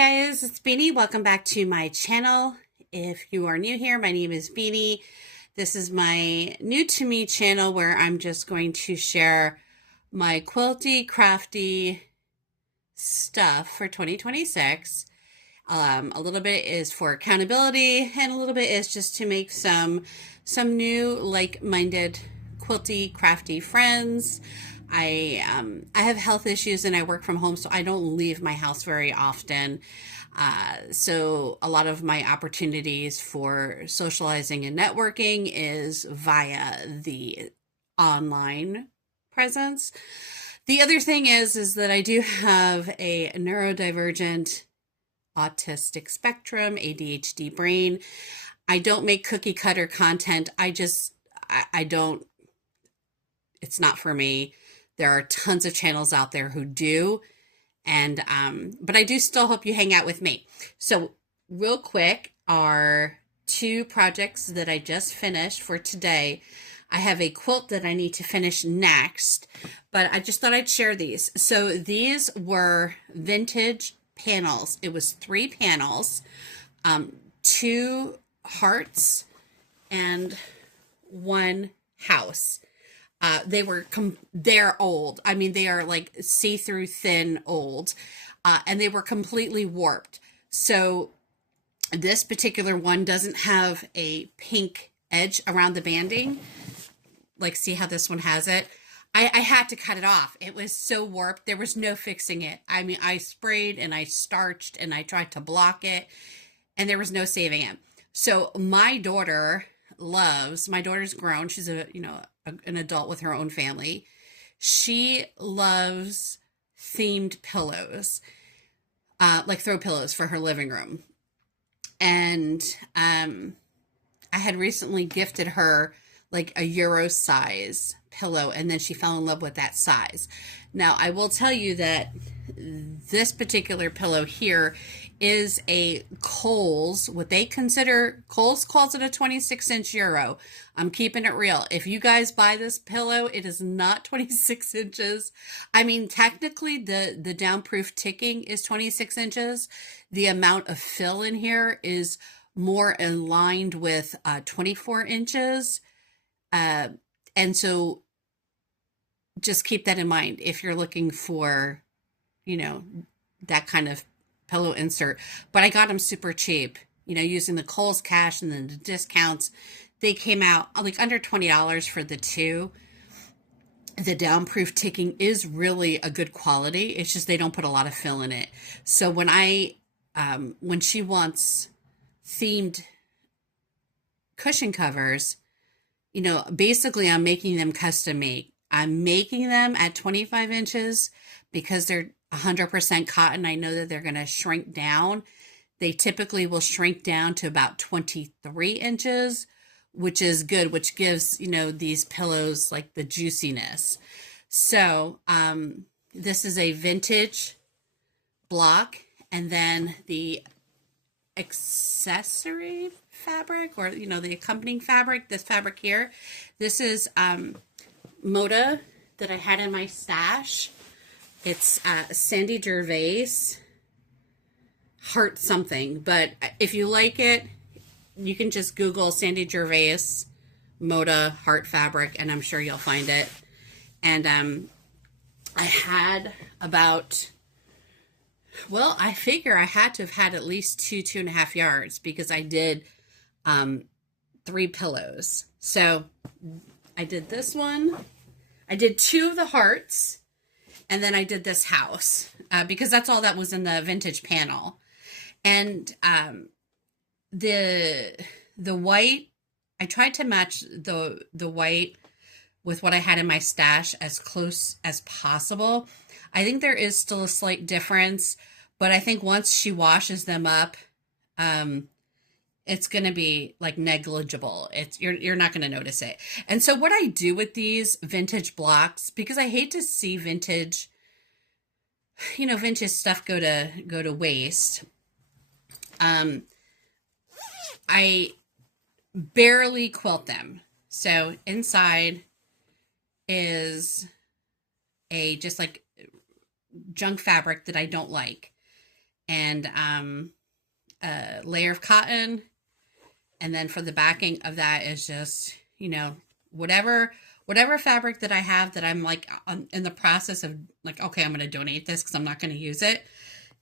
guys, it's Beanie. Welcome back to my channel. If you are new here, my name is Beanie. This is my new to me channel where I'm just going to share my quilty, crafty stuff for 2026. A little bit is for accountability and a little bit is just to make some new like-minded quilty, crafty friends. I have health issues and I work from home, so I don't leave my house very often. So a lot of my opportunities for socializing and networking is via the online presence. The other thing is that I do have a neurodivergent autistic spectrum, ADHD brain. I don't make cookie cutter content. I don't, it's not for me. There are tons of channels out there who do. And, but I do still hope you hang out with me. So real quick, our two projects that I just finished for today. I have a quilt that I need to finish next, but I just thought I'd share these. So these were vintage panels. It was 3 panels, 2 hearts and 1 house. They're old. I mean, they are like see-through thin old, and they were completely warped. So this particular one doesn't have a pink edge around the banding. Like, see how this one has it? I had to cut it off. It was so warped. There was no fixing it. I mean, I sprayed and I starched and I tried to block it and there was no saving it. So my daughter's grown. She's an adult with her own family. She loves themed pillows, like throw pillows for her living room. And I had recently gifted her like a Euro size pillow, and then she fell in love with that size. Now, I will tell you that this particular pillow here is a Kohl's, what they consider, Kohl's calls it a 26-inch Euro. I'm keeping it real. If you guys buy this pillow, it is not 26 inches. I mean, technically, the downproof ticking is 26 inches. The amount of fill in here is more aligned with 24 inches. And so just keep that in mind if you're looking for, that kind of pillow insert. But I got them super cheap, using the Kohl's cash and then the discounts. They came out like under $20 for the 2. The downproof ticking is really a good quality. It's just they don't put a lot of fill in it. So when she wants themed cushion covers, basically I'm making them custom made. I'm making them at 25 inches because they're 100% cotton. I know that they're going to shrink down. They typically will shrink down to about 23 inches, which is good, which gives, these pillows like the juiciness. So, this is a vintage block, and then the accessory fabric, or the accompanying fabric, this fabric here, this is Moda that I had in my stash. It's Sandy Gervais heart something, but if you like it, you can just Google Sandy Gervais Moda heart fabric and I'm sure you'll find it. And I had about, well, I figure I had to have had at least 2.5 yards because I did 3 pillows. So I did this one. I did 2 of the hearts, and then I did this house because that's all that was in the vintage panel. And the white, I tried to match the white with what I had in my stash as close as possible. I think there is still a slight difference, but I think once she washes them up, it's going to be like negligible. You're not going to notice it. And so what I do with these vintage blocks, because I hate to see vintage stuff go to waste. I barely quilt them. So inside is just like junk fabric that I don't like. and a layer of cotton. And then for the backing of that is just, whatever fabric that I have that I'm like in the process of like, okay, I'm going to donate this because I'm not going to use it.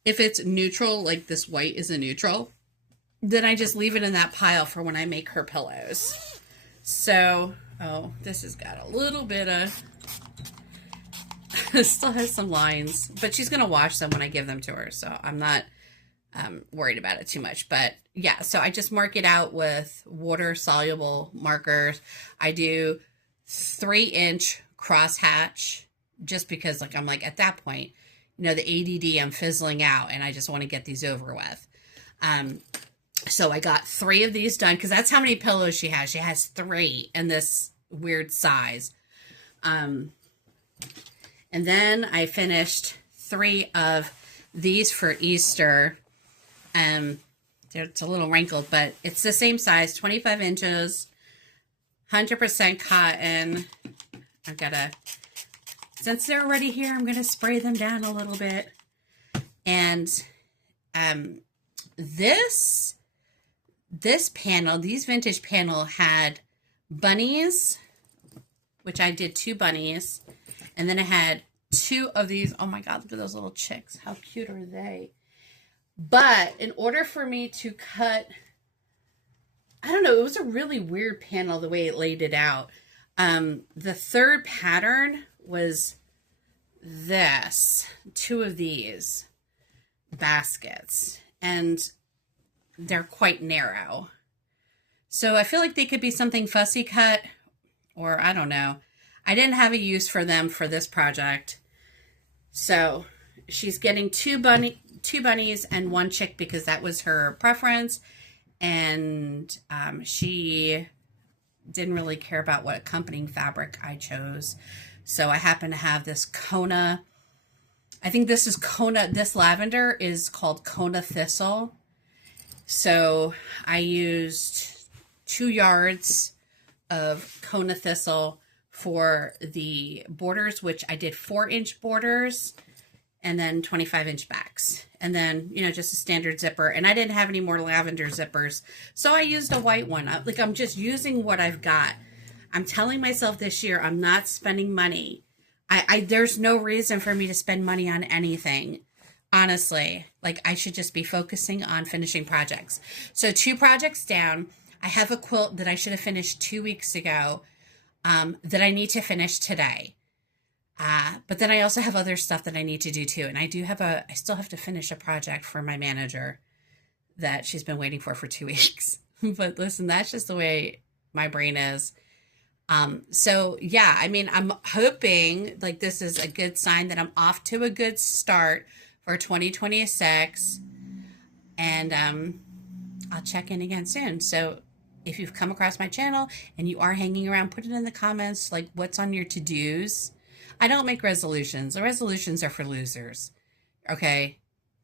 If it's neutral, like this white is a neutral, then I just leave it in that pile for when I make her pillows. So, oh, this has got a little bit of, it still has some lines, but she's going to wash them when I give them to her. So I'm not worried about it too much. But yeah, so I just mark it out with water soluble markers. I do 3-inch crosshatch just because like, I'm like at that point, the ADD, I'm fizzling out and I just want to get these over with. So I got 3 of these done because that's how many pillows she has. She has 3 in this weird size. And then I finished 3 of these for Easter. It's a little wrinkled, but it's the same size, 25 inches, 100% cotton. I've got to, since they're already here, I'm going to spray them down a little bit. And this panel, these vintage panel had bunnies, which I did 2 bunnies. And then I had 2 of these. Oh my God, look at those little chicks. How cute are they? But in order for me to cut, I don't know, it was a really weird panel the way it laid it out. The third pattern was this, 2 of these baskets, and they're quite narrow. So I feel like they could be something fussy cut, or I don't know. I didn't have a use for them for this project. So she's getting 2 bunnies and 1 chick because that was her preference. And she didn't really care about what accompanying fabric I chose. So I happen to have this Kona. I think this is Kona. This lavender is called Kona Thistle. So I used 2 yards of Kona Thistle for the borders, which I did 4-inch borders and then 25-inch backs. And then, just a standard zipper. And I didn't have any more lavender zippers. So I used a white one. I'm just using what I've got. I'm telling myself this year, I'm not spending money. There's no reason for me to spend money on anything. Honestly, I should just be focusing on finishing projects. So 2 projects down. I have a quilt that I should have finished 2 weeks ago that I need to finish today. But then I also have other stuff that I need to do too. And I still have to finish a project for my manager that she's been waiting for 2 weeks. But listen, that's just the way my brain is. So yeah, I'm hoping this is a good sign that I'm off to a good start for 2026. And, I'll check in again soon. So if you've come across my channel and you are hanging around, put it in the comments, what's on your to-dos. I don't make resolutions. The resolutions are for losers. Okay.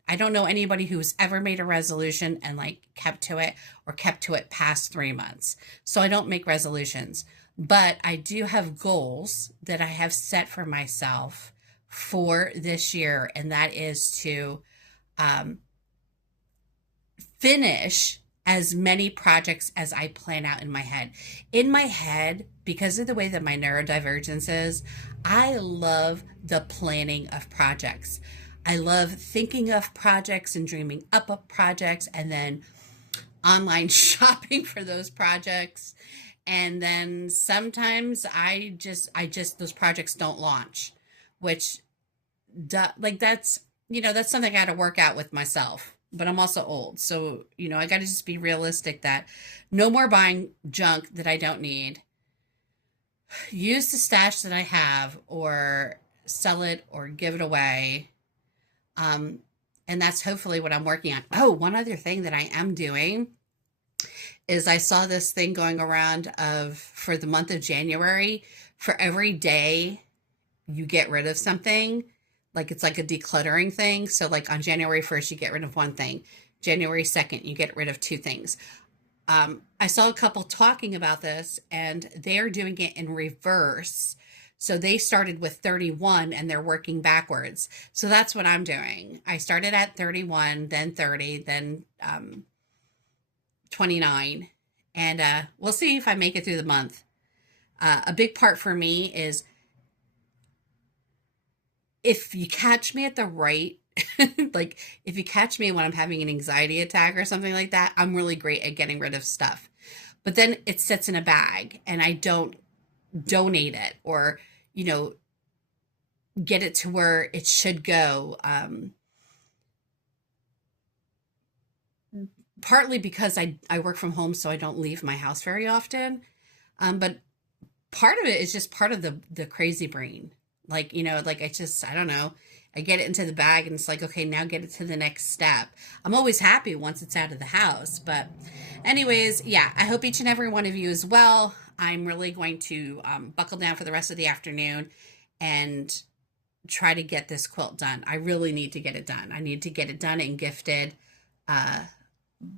I don't know anybody who's ever made a resolution and kept to it or kept to it past 3 months. So I don't make resolutions, but I do have goals that I have set for myself for this year. And that is to, finish as many projects as I plan out in my head. In my head, because of the way that my neurodivergence is, I love the planning of projects. I love thinking of projects and dreaming up of projects and then online shopping for those projects. And then sometimes those projects don't launch, which that's something I got to work out with myself. But I'm also old. So, I got to just be realistic that no more buying junk that I don't need. Use the stash that I have or sell it or give it away. And that's hopefully what I'm working on. Oh, one other thing that I am doing is I saw this thing going around for the month of January, for every day you get rid of something, it's like a decluttering thing. So on January 1st, you get rid of 1 thing. January 2nd, you get rid of 2 things. I saw a couple talking about this and they are doing it in reverse. So they started with 31 and they're working backwards. So that's what I'm doing. I started at 31, then 30, then 29. And we'll see if I make it through the month. A big part for me is if you catch me at the right, like if you catch me when I'm having an anxiety attack or something like that, I'm really great at getting rid of stuff. But then it sits in a bag and I don't donate it or, you know, get it to where it should go. Partly because I work from home, so I don't leave my house very often. But part of it is just part of the crazy brain. Like, you know, like I don't know. I get it into the bag and it's like, okay, now get it to the next step. I'm always happy once it's out of the house. But anyways, yeah, I hope each and every one of you as well. I'm really going to buckle down for the rest of the afternoon and try to get this quilt done. I really need to get it done. I need to get it done and gifted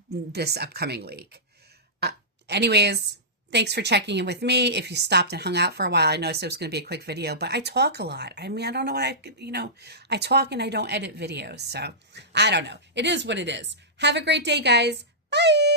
this upcoming week. Anyways, thanks for checking in with me. If you stopped and hung out for a while, I noticed it was going to be a quick video, but I talk a lot. I mean, I don't know what I talk and I don't edit videos. So I don't know. It is what it is. Have a great day, guys. Bye.